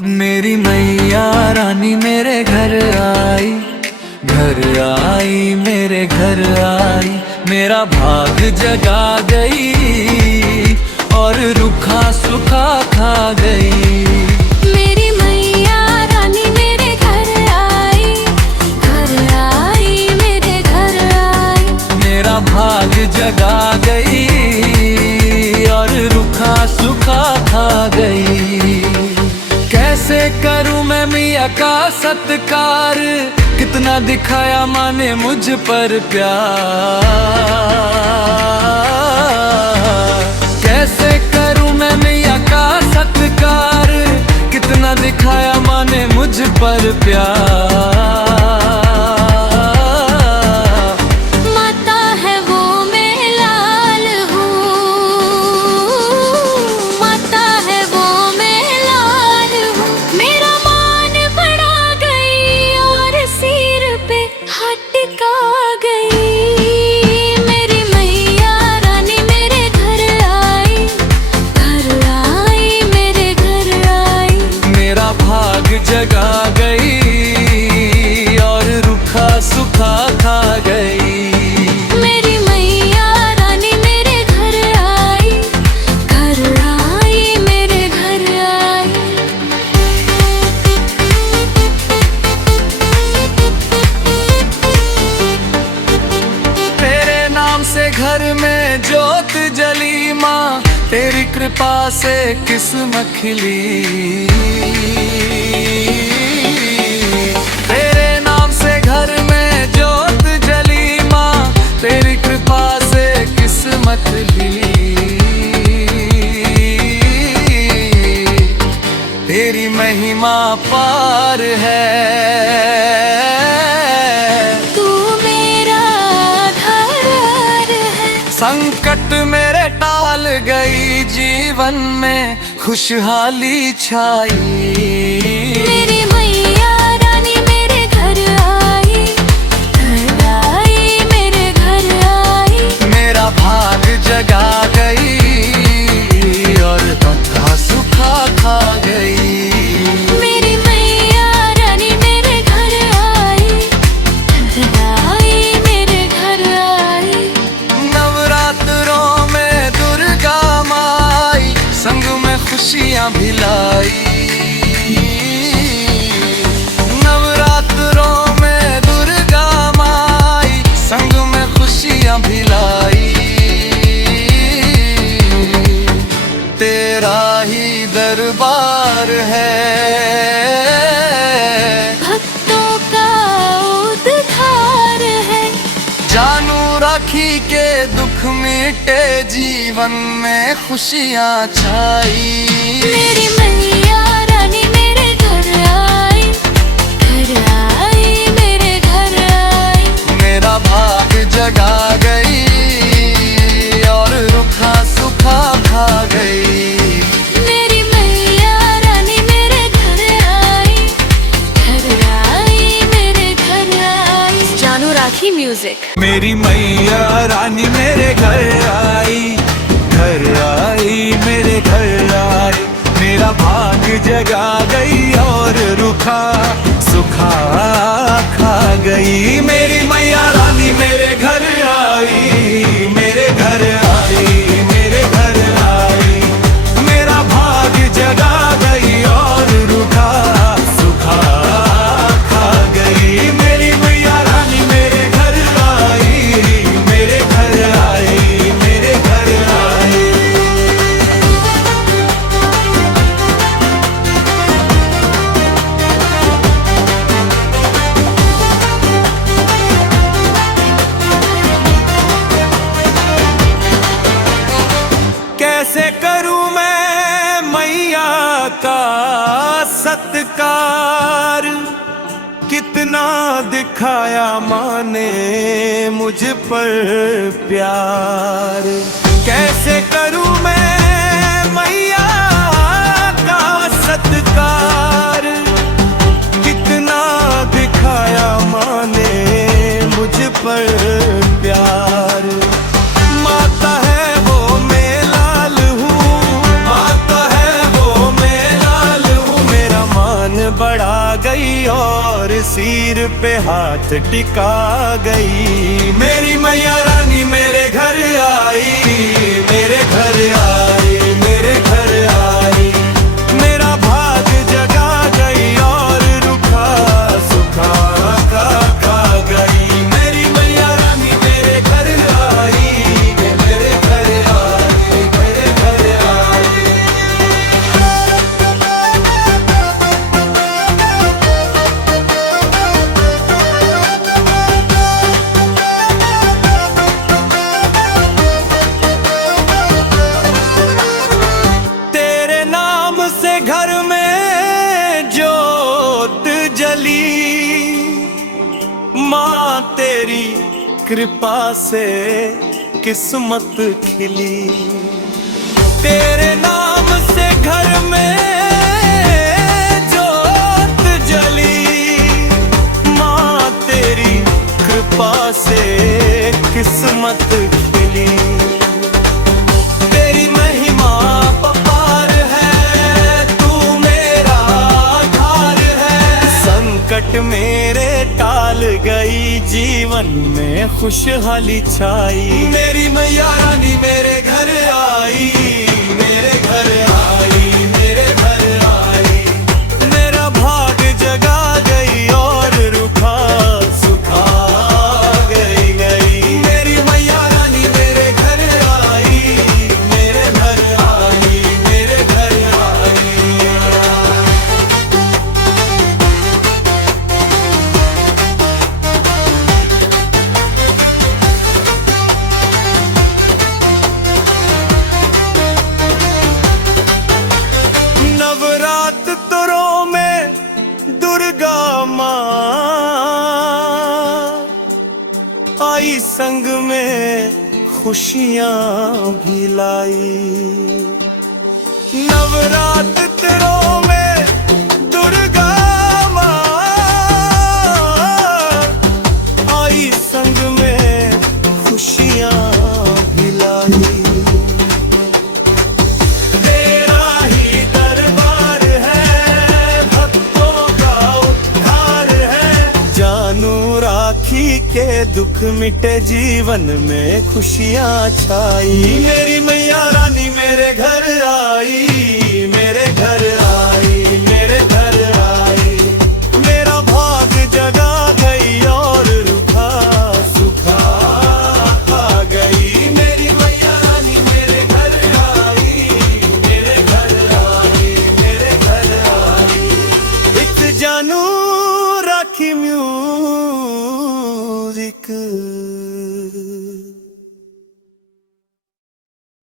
मेरी मैया रानी मेरे घर आई, घर आई, मेरे घर आई। मेरा भाग जगा गई और रूखा सूखा खा गई। मेरी मैया रानी मेरे घर आई, घर आई, मेरे घर आई। मेरा भाग जगा गई और रूखा सूखा खा गई। कैसे करूं मैं मिया का सत्कार, कितना दिखाया माँ ने मुझ पर प्यार। कैसे करूं मैं मिया का सत्कार, कितना दिखाया माँ ने मुझ पर प्यार। माता है वो मैं लाल हूँ, माता है वो मैं लाल हूँ। मेरा मान बढ़ा गई और सिर पे हाथ टिका गई। मेरी मैया रानी मेरे घर आई, घर आई, मेरे घर आई। मेरा भाग जगा गई और रूखा सूखा खा गई। मेरी मैया रानी मेरे घर आई, घर आई, मेरे घर आई। तेरे नाम से घर में जोत जली माँ, तेरी कृपा से किस्मत खिली। तेरे नाम से घर में जोत जली माँ, तेरी कृपा से किस्मत खिली। तेरी महिमा पार है, तू मेरा आधार है। संकट मेरे टाल गई, जीवन में खुशहाली छाई। मेरी मैया रानी मेरे घर आई, घर आई, मेरे घर आई। मेरा भाग जगा गई और रूखा सूखा खा गई। मेरी मैया रानी मेरे घर आई, घर आई, मेरे घर आई। नवरात्रों में दुर्गा माई संग में खुशियां भी लाई। नवरात्रों में दुर्गा माई संग में खुशियां भी लाई। तेरा ही दरबार है, भक्तों का उद्धार है। जानू राखी के दुख मिटे, जीवन में खुशियाँ छाई। मेरी मैया रानी मेरे घर आई, घर आई, मेरे घर आई। मेरा भाग जगा गई और रूखा सूखा खा गई। मेरी मैया रानी मेरे घर आई, घर आई, मेरे घर आई। जानू राखी म्यूजिक। मेरी मैया रानी मेरे घर आई, घर आई, मेरे घर आई। मेरा भाग जगा गई और रूखा सूखा खा गई। मेरी मैया रानी मेरे घर आई, मेरे घर आई, मेरे घर आई। मेरा भाग जगा गई और रूखा सूखा खा गई। मेरी मैया रानी मेरे घर आई, मेरे घर आई, मेरे घर आई। कैसे करूं मैं मैया का सत्कार, कितना दिखाया माँ ने मुझ पर प्यार। कैसे करूं मैं मैया का सत्कार, कितना दिखाया माँ ने मुझ पर प्यार। माता है वो मैं लाल हूँ, माता है वो मैं लाल हूँ। मेरा और सिर पे हाथ टिका गई। मेरी मैया रानी मेरे घर आई, मेरे घर आई, मेरे घर आई। मेरा भाग जगा गई और रुखा सुखा खा गई। मेरी मैया रानी मेरे घर आई, मेरे घर आई, मेरे घर आई। तेरे नाम से घर में जोत जली, माँ तेरी कृपा से किस्मत खिली। तेरे नाम से घर में जोत जली, माँ तेरी कृपा से किस्मत खिली। तेरी महिमा अपार है, तू मेरा आधार है। संकट मेरे टाल गई, जीवन में खुशहाली छाई। मेरी मैया रानी मेरे घर आई, मेरे घर आई, मेरे घर आई। मेरा भाग जगा गई और रुखा सुखा गई। मेरी मैया रानी मेरे घर आई, मेरे घर आई, मेरे घर आई। नवरात्रों में दुर्गा माँ आई, संग में खुशियाँ भी लाई। नवरात्रों में दुर्गा माँ आई, संग में खुशियाँ भी लाई। तेरा ही दरबार है, भक्तों का उद्धार है। जानू राखी के दुख मिटे, जीवन में खुशियाँ छाई। मेरी मैया रानी मेरे घर आई, मेरे घर आई, मेरे घर आई। मेरा भाग जगा गई और रुखा सुखा खा गई। मेरी मैया रानी मेरे घर आई, मेरे घर आई, मेरे घर आई। एक जानू राखी म्यूजिक।